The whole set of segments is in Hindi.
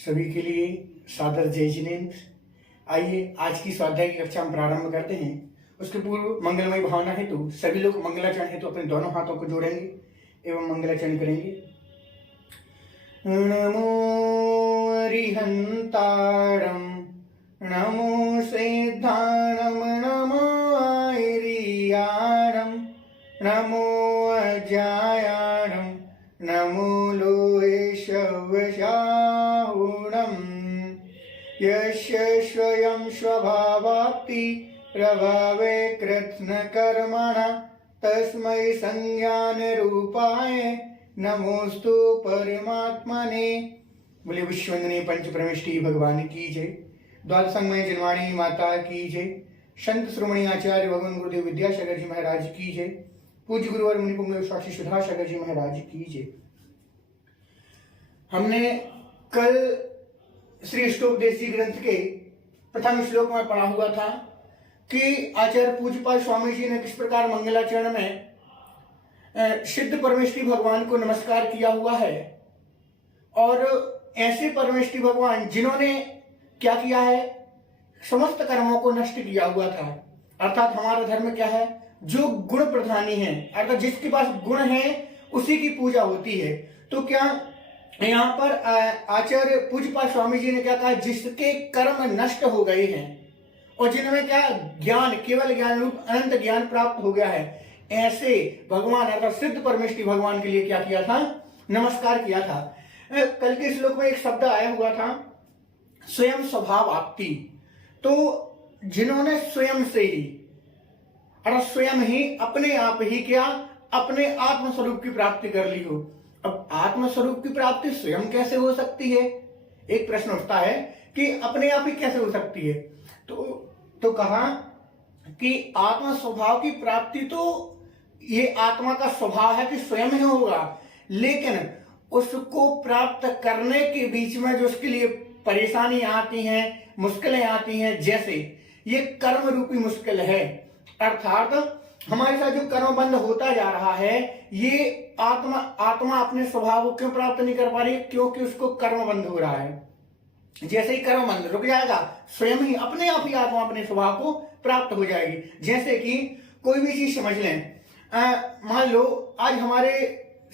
सभी के लिए सादर जय जिनेन्द्र। आइए आज की स्वाध्याय की कक्षा हम प्रारंभ करते हैं। उसके पूर्व मंगलमय भावना हेतु सभी लोग मंगलाचरण हेतु अपने दोनों हाथों को जोड़ेंगे एवं मंगलाचरण करेंगे। नमो रिहंतारम नमो सिद्धारम नमो आयरियारम नमो अजायारम नमो लोहेशवशाहुणम यस्य स्वयं स्वभावाप्ति प्रभावे कृत्स्न कर्मणा तस्मै संज्ञान रूपाय नमोस्तु परमात्मने। बोले विश्ववंदनीय पंच परमेष्ठी भगवान की जय। द्वादशंगमय जनवाणी माता की जय। संत श्रोमणी आचार्य भगवान गुरुदेव विद्यासागर जी महाराज की जय। पूज्य गुरुवर मुनि पुंगव साक्षी सुधासागर जी महाराज की जय। हमने कल श्री अष्टोपदेशी ग्रंथ के प्रथम श्लोक में पढ़ा हुआ था कि आचार्य पूज्यपाद स्वामी जी ने किस प्रकार मंगलाचरण में सिद्ध परमेष्ठी भगवान को नमस्कार किया हुआ है, और ऐसे परमेष्ठी भगवान जिन्होंने क्या किया है, समस्त कर्मों को नष्ट किया हुआ था। अर्थात हमारा धर्म क्या है, जो गुण प्रधानी है, अर्थात जिसके पास गुण है उसी की पूजा होती है। तो क्या यहाँ पर आचार्य पूज्यपाद स्वामी जी ने क्या कहा, जिसके कर्म नष्ट हो गए हैं और जिनमें क्या ज्ञान, केवल ज्ञान रूप अनंत ज्ञान प्राप्त हो गया है, ऐसे भगवान अर्थात सिद्ध परमेष्ठी भगवान के लिए क्या किया था, नमस्कार किया था। कल के श्लोक में एक शब्द आया हुआ था स्वयं स्वभाव आपती। तो जिन्होंने स्वयं से ही अर्थात स्वयं ही अपने आप ही क्या, अपने आत्म स्वरूप की प्राप्ति कर ली हो। अब आत्म स्वरूप की प्राप्ति स्वयं कैसे हो सकती है, एक प्रश्न उठता है कि अपने आप ही कैसे हो सकती है। तो कहा कि आत्म स्वभाव की प्राप्ति तो ये आत्मा का स्वभाव है कि स्वयं ही होगा, लेकिन उसको प्राप्त करने के बीच में जो उसके लिए परेशानी आती हैं, मुश्किलें आती हैं, जैसे ये कर्म रूपी मुश्किल है, अर्थात हमारे साथ जो कर्म बंध होता जा रहा है, ये आत्मा अपने स्वभाव को क्यों प्राप्त नहीं कर पा रही, क्योंकि उसको कर्म बंध हो रहा है। जैसे ही कर्म बंध रुक जाएगा, स्वयं ही अपने आप ही आत्मा अपने स्वभाव को प्राप्त हो जाएगी। जैसे कि कोई भी चीज समझ लें, मान लो आज हमारे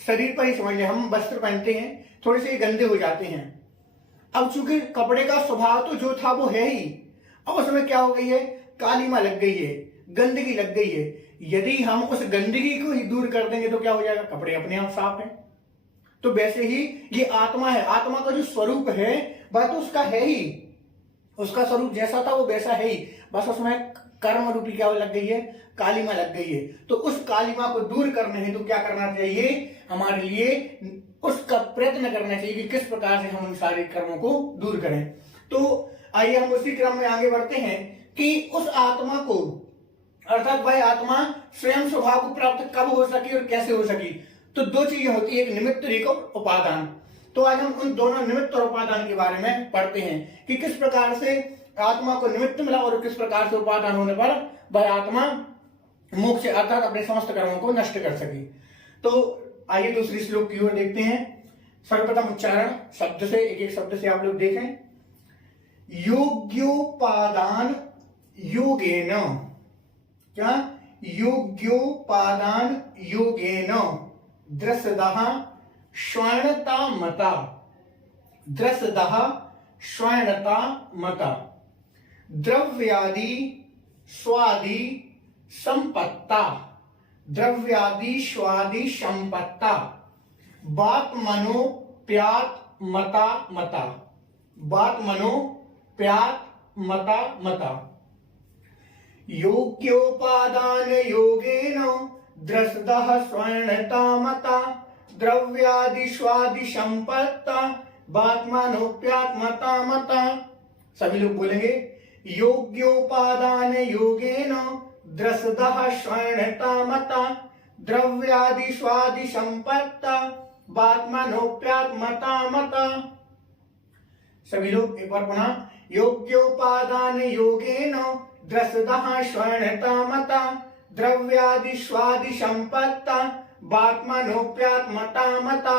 शरीर पर ही समझ लें, हम वस्त्र पहनते हैं, थोड़े से गंदे हो जाते हैं। अब चूंकि कपड़े का स्वभाव तो जो था वो है ही, अब उसमें क्या हो गई है, कालीमा लग गई है, गंदगी लग गई है। यदि हम उस गंदगी को ही दूर कर देंगे तो क्या हो जाएगा, कपड़े अपने आप साफ है। तो वैसे ही ये आत्मा है, आत्मा का जो स्वरूप है वह तो उसका है ही, उसका स्वरूप जैसा था वो वैसा है ही, बस उसमें कर्म रूपी क्या लग गई है, कालीमा लग गई है। तो उस कालीमा को दूर करने हेतु तो क्या करना चाहिए, हमारे लिए उसका प्रयत्न करना चाहिए कि किस प्रकार से हम उन सारे कर्मों को दूर करें। तो आइए हम उसी क्रम में आगे बढ़ते हैं कि उस आत्मा को, अर्थात वह आत्मा स्वयं स्वभाव को प्राप्त कब हो सकी और कैसे हो सकी। तो दो चीजें होती है, एक निमित्त और एक उपादान। तो आज हम उन दोनों निमित्त और उपादान के बारे में पढ़ते हैं कि किस प्रकार से आत्मा को निमित्त मिला और किस प्रकार से उपादान होने पर वह आत्मा मोक्ष अर्थात अपने समस्त कर्मों को नष्ट कर सकी। तो आइए दूसरी श्लोक की ओर देखते हैं। सर्वप्रथम उच्चारण शब्द से, एक एक शब्द से आप लोग देखें। योग्योपादान योगेन, क्या, योग्योपादान योगेन द्रसदः श्वणता मता, द्रसदः श्वणता मता द्रव्यादि स्वादि संपत्ता, द्रव्यादि स्वादि संपत्ता बात मनो प्यात मता मता, बात मनो प्यात मता मता योग्योपादान योगेन द्रसदः स्वर्णता मता द्रव्यादि स्वादि संपत्ता बात्मनोप्यात मता मता। सभी लोग बोलेंगे, योग्योपादान योगेन द्रसदः स्वर्णता मता द्रव्यादि स्वादि संपत्ता बात्मनोप्यात मता मता। सभी लोग एक बार पुनः, योग्योपादान योगेन द्रसदः स्वर्णता मता द्रव्यादि स्वादि संपत्ता बात्मनोप्यात मता मता।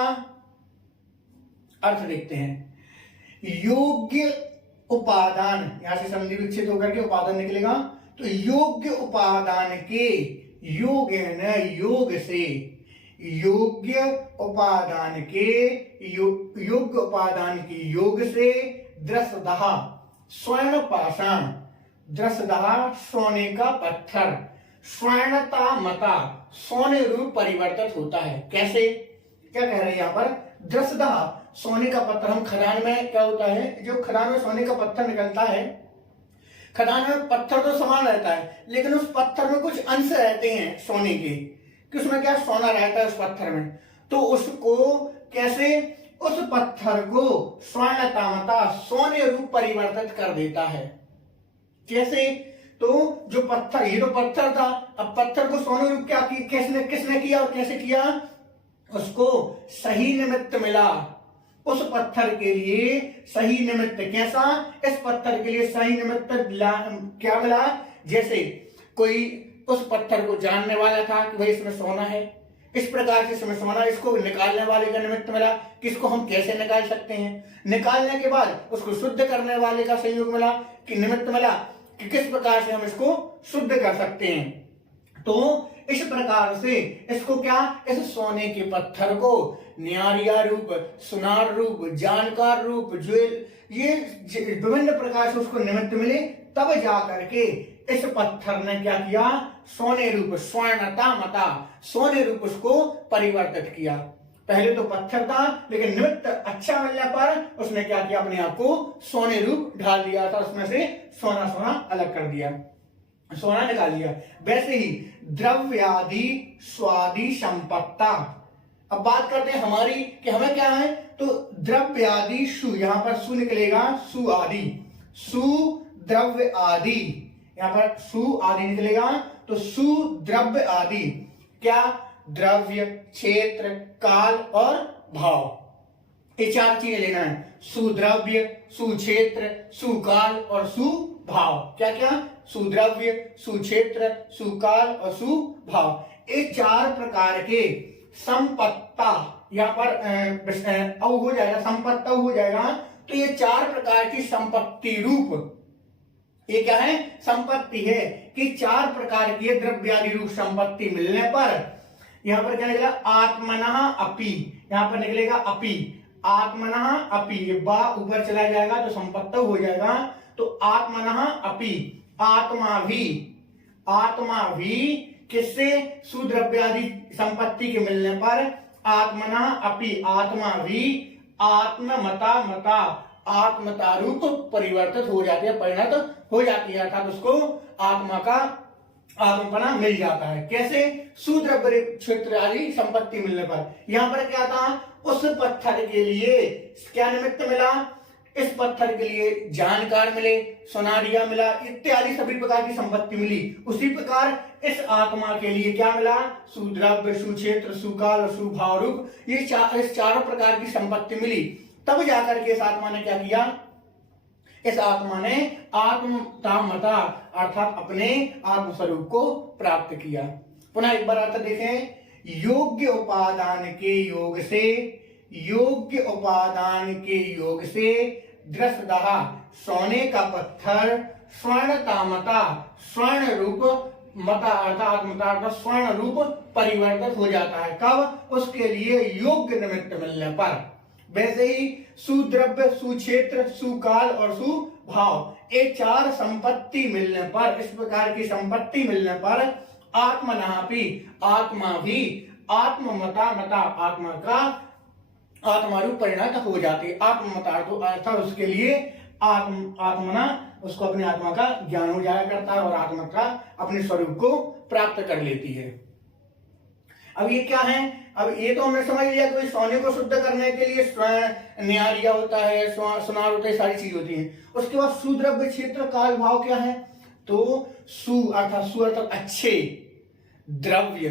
अर्थ देखते हैं। योग्य उपादान, यहां से संधि विच्छेद होकर के उपादान निकलेगा, तो योग्य उपादान के, योग है न योग से, योग्य उपादान के योग्य उपादान की योग से द्रसदः स्वर्ण पाषाण, द्रसदः सोने का पत्थर, स्वर्णता मता सोने रूप परिवर्तित होता है। कैसे, क्या कह रहे हैं यहाँ पर, द्रसदः सोने का पत्थर, हम खदान में क्या होता है, जो खदान में सोने का पत्थर निकलता है, खदान में पत्थर तो समान रहता है लेकिन उस पत्थर में कुछ अंश रहते हैं सोने के, कि उसमें क्या सोना रहता है उस पत्थर में, तो उसको कैसे, उस पत्थर को स्वर्णतामता सोने रूप परिवर्तित कर देता है। कैसे, तो जो पत्थर, ये तो पत्थर था, अब पत्थर को सोने रूप क्या किसने किया और कैसे किया, उसको सही निमित्त मिला, उस पत्थर के लिए सही निमित्त, कैसा, इस पत्थर के लिए सही निमित्त क्या मिला, जैसे कोई उस पत्थर को जानने वाला था कि भाई इसमें सोना है, इस प्रकार से इसमें सोना, इसको निकालने वाले का निमित्त मिला, किसको हम कैसे निकाल सकते हैं, निकालने के बाद उसको शुद्ध करने वाले का संयोग मिला, कि निमित्त मिला कि किस प्रकार से हम इसको शुद्ध कर सकते हैं। तो इस प्रकार से इसको क्या, इस सोने के पत्थर को न्यारिया रूप, सुनार रूप, जानकार रूप, ज्वेल, ये विभिन्न प्रकार से उसको निमित्त मिले, तब जाकर के इस पत्थर ने क्या किया, सोने रूप, स्वर्णता मता सोने रूप उसको परिवर्तित किया। पहले तो पत्थर था लेकिन निमित्त अच्छा मिलने पर उसने क्या किया, अपने आप को सोने रूप ढाल दिया था, उसमें से सोना सोना अलग कर दिया, सोना निकाल लिया। वैसे ही द्रव्यादि स्वादि संपत्ता, अब बात करते हैं हमारी कि हमें क्या है, तो द्रव्यादि सु, यहां पर सु निकलेगा, सु आदि, सु द्रव्य आदि, यहां पर सु आदि निकलेगा, तो सु द्रव्य आदि, क्या, द्रव्य, क्षेत्र, काल और भाव, ये चार चीजें लेना है, सुद्रव्य, सुक्षेत्र, सुकाल और सुभाव। क्या क्या, सुद्रव्य, सुक्षेत्र, सुकाल और सुभाव, ये चार प्रकार के संपत्ता, यहाँ पर हो जाएगा, संपत्ता हो जाएगा, तो ये चार प्रकार की संपत्ति रूप, ये क्या है, संपत्ति है, कि चार प्रकार की द्रव्यादि रूप संपत्ति मिलने पर यहां पर क्या निकला, आत्मनः अपि, यहां पर निकलेगा अपि, आत्मनः अपि, ये बा ऊपर चला जाएगा तो संपत्ति हो जाएगा, तो आत्मनः अपि, आत्मा भी, आत्मा भी किससे, सुद्रव्यादि संपत्ति के मिलने पर, आत्मनः अपि, आत्मा भी आत्ममता मता, आत्मता रूप परिवर्तित हो जाती है, परिणत हो जाती है, अर्थात उसको आत्मा का आत्मपना मिल जाता है। कैसे, सुद्रव्य क्षेत्र आदि संपत्ति मिलने पर। यहां पर क्या था, उस पत्थर के लिए क्या निमित्त मिला, इस पत्थर के लिए जानकार मिले, सोनारिया मिला, इत्यादि सभी प्रकार की संपत्ति मिली। उसी प्रकार इस आत्मा के लिए क्या मिला, सुद्रव्य, सुक्षेत्र, सुकाल और सुभाव रूप, ये इस चारों प्रकार की संपत्ति मिली। तब जाकर के इस आत्मा ने क्या किया, इस आत्मा ने आत्मतामता अर्थात अपने आत्मस्वरूप को प्राप्त किया। पुनः एक बार अर्थ देखें, योग्य उपादान के योग से, योग्य उपादान के योग से द्रसदः सोने का पत्थर, स्वर्णतामता स्वर्ण रूप, मता अर्थात मता अर्थात स्वर्ण रूप परिवर्तित हो जाता है। कब, उसके लिए योग्य निमित्त मिलने पर। वैसे ही सुद्रव्य, सुक्षेत्र, सुकाल और सुभाव, ये चार संपत्ति मिलने पर, इस प्रकार की संपत्ति मिलने पर आत्मनापि, आत्मा भी आत्ममता मता, आत्मा का आत्मारूप परिणत हो जाती है। आत्ममता अर्थात उसके लिए आत्मना, उसको अपनी आत्मा का ज्ञान हो जाया करता है और आत्मा का अपने स्वरूप को प्राप्त कर लेती है। अब ये क्या है, अब ये तो हमने समझ लिया कि सोने को शुद्ध करने के लिए न्यारिया होता है, सुनार होता है, सारी चीज होती है। उसके बाद सुद्रव्य, क्षेत्र, काल, भाव क्या है, तो सु अर्थात अच्छे, द्रव्य,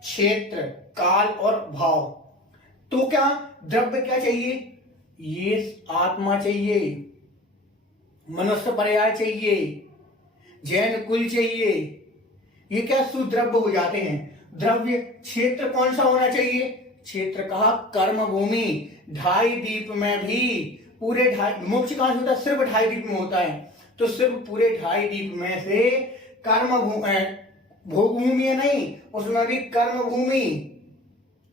क्षेत्र, काल और भाव। तो क्या द्रव्य क्या चाहिए, ये आत्मा चाहिए, मनुष्य पर्याय चाहिए, जैन कुल चाहिए, ये क्या सुद्रव्य हो जाते हैं। द्रव्य, क्षेत्र कौन सा होना चाहिए, क्षेत्र कहा कर्म भूमि, ढाई दीप में भी पूरे मोक्ष कहां से होता है? सिर्फ 2.5 दीप में होता है। तो सिर्फ पूरे 2.5 दीप में से कर्म भोग भूमि है नहीं, उसमें भी कर्म भूमि,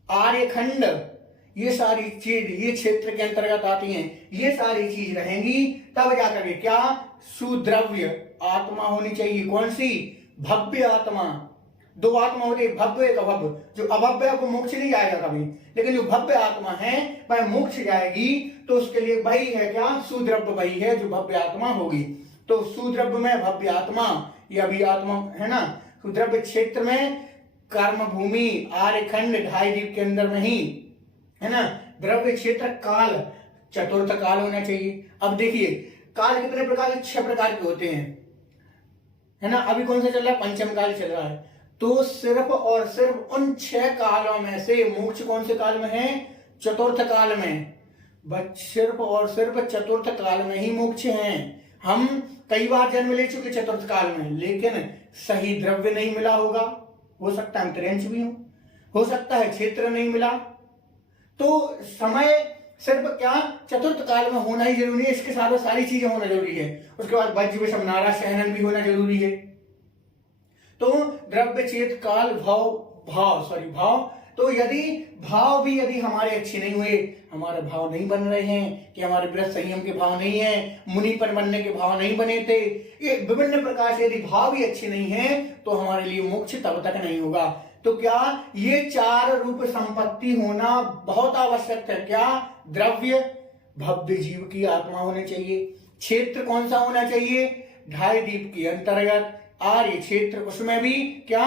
आर्यखंड, ये सारी चीज ये क्षेत्र के अंतर्गत आती हैं। ये सारी चीज रहेंगी तब जाकर के क्या सुद्रव्य आत्मा होनी चाहिए। कौन सी? भव्य आत्मा। दो आत्मा होती है, भव्य का भव्य। जो अभव्य है वो मोक्ष नहीं जाएगा कभी, लेकिन जो भव्य आत्मा है वह मोक्ष जाएगी। तो उसके लिए वही है क्या? सुद्रव्य वही है जो भव्य आत्मा होगी। तो सुद्रव्य में भव्य आत्मा, ये अभी आत्मा है ना। सुद्रव्य क्षेत्र में कर्म भूमि, आर्यखंड, 2.5 दीप के अंदर में ही है ना। द्रव्य क्षेत्र काल, चतुर्थ काल होना चाहिए। अब देखिए काल कितने प्रकार के? 6 प्रकार के होते हैं, है ना। अभी कौन सा चल रहा है? पंचम काल चल रहा है। तो सिर्फ और सिर्फ उन 6 कालों में से मोक्ष कौन से काल में है? चतुर्थ काल में। बस सिर्फ और सिर्फ चतुर्थ काल में ही मोक्ष है। हम कई बार जन्म ले चुके चतुर्थ काल में, लेकिन सही द्रव्य नहीं मिला होगा, हो सकता है अंतरिक्ष भी हो सकता है क्षेत्र नहीं मिला। तो समय सिर्फ क्या चतुर्थ काल में होना ही जरूरी है, इसके साथ सारी चीजें होना जरूरी है। उसके बाद वज्र विषम नारा शयनन भी होना जरूरी है। तो द्रव्य चेत काल भाव। तो यदि भाव भी यदि हमारे अच्छे नहीं हुए, हमारे भाव नहीं बन रहे हैं कि हमारे व्रत संयम के भाव नहीं है, मुनिपन बनने के भाव नहीं बने थे, ये विभिन्न प्रकार से यदि भाव भी अच्छे नहीं है तो हमारे लिए मोक्ष तब तक नहीं होगा। तो क्या ये 4 रूप संपत्ति होना बहुत आवश्यक है। क्या? द्रव्य, भव्य जीव की आत्मा होनी चाहिए। क्षेत्र कौन सा होना चाहिए? 2.5 दीप के अंतर्गत आर्य क्षेत्र, उसमें भी क्या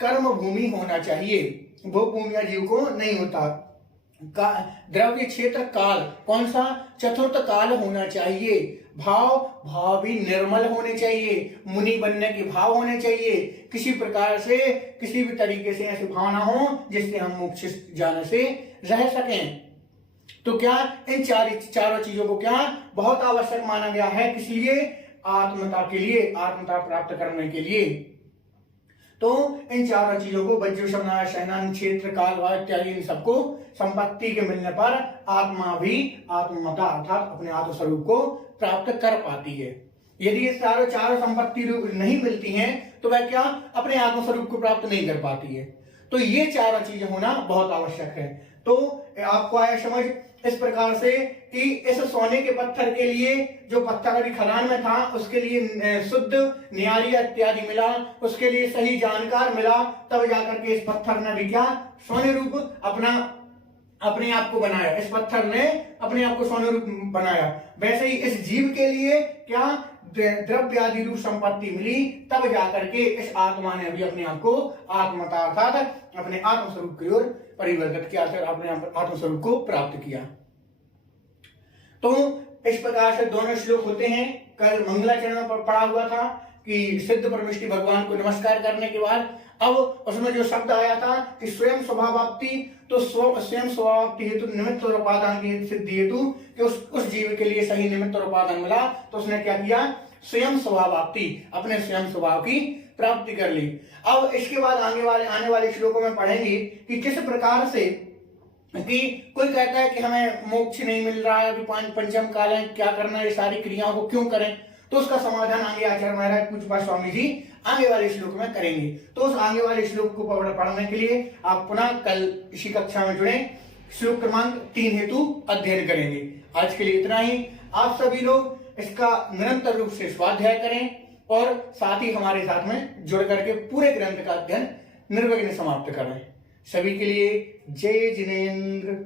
कर्म भूमि होना चाहिए, भोग भूमि या जीव को नहीं होता। द्रव्य क्षेत्र काल कौन सा? चतुर्थ काल होना चाहिए। भाव भी निर्मल होने चाहिए, मुनि बनने के भाव होने चाहिए। किसी प्रकार से किसी भी तरीके से ऐसी भावना हो जिससे हम मोक्ष जाने से रह सकें। तो क्या इन चारों चीजों को क्या बहुत आवश्यक माना गया है? किस लिए? आत्मता के लिए, आत्मता प्राप्त करने के लिए। तो इन चारों चीजों को वज्र विषम नारा शयनन, क्षेत्र, काल, भाव इत्यादि इन सबको संपत्ति के मिलने पर आत्मा भी आत्मता अर्थात अपने आत्म स्वरूप को प्राप्त कर पाती है। यदि ये चारों संपत्ति नहीं मिलती हैं तो वह क्या अपने आत्म स्वरूप को प्राप्त नहीं कर पाती है। तो ये चारों चीजें होना बहुत आवश्यक है। तो आपको आया समझ इस प्रकार से कि इस सोने के पत्थर के लिए जो पत्थर अभी खदान में था उसके लिए शुद्ध न्यारी इत्यादि मिला, उसके लिए सही जानकार मिला, तब जाकर के इस पत्थर ने भी क्या सोने रूप अपने आप को बनाया। इस पत्थर ने अपने आप को सोने रूप बनाया। वैसे ही इस जीव के लिए क्या द्रव्य आदि रूप संपत्ति मिली, तब जाकर के इस आत्मा ने भी अपने आप को आत्मता अर्थात अपने आत्म स्वरूप की ओर परिवर्तित किया, फिर अपने आत्म स्वरूप को प्राप्त किया। तो इस प्रकार से दोनों श्लोक होते हैं। कल मंगलाचरण पर पढ़ा हुआ था कि सिद्ध परमेष्टि भगवान को नमस्कार करने के बाद अब उसमें जो शब्द आया था कि स्वयं स्वभावाप्ति, तो स्वयं स्वभावाप्ति हेतु निमित्त और उपादान की सिद्धि हेतु कि उस जीव के लिए सही निमित्त और उपादान मिला, तो उसने क्या किया? स्वयं स्वभावाप्ति, अपने स्वयं स्वभाव की प्राप्ति कर ली। अब इसके बाद आने वाले श्लोकों में पढ़ेंगे कि किस प्रकार से कि कोई कहता है कि हमें मोक्ष नहीं मिल रहा है, अभी पंचम काल है, क्या करना है, ये सारी क्रियाओं को क्यों करें, तो उसका समाधान आगे आचार्य महाराज पूज्यपाद स्वामी जी आगे वाले श्लोक में करेंगे। तो उस आगे वाले श्लोक को पढ़ने के लिए आप पुनः कल इसी कक्षा में जुड़े, श्लोक क्रमांक 3 हेतु अध्ययन करेंगे। आज के लिए इतना ही। आप सभी लोग इसका निरंतर रूप से स्वाध्याय करें और साथ ही हमारे साथ में जुड़ करके पूरे ग्रंथ का अध्ययन निर्विघ्न समाप्त करें। सभी के लिए जय जिनेन्द्र।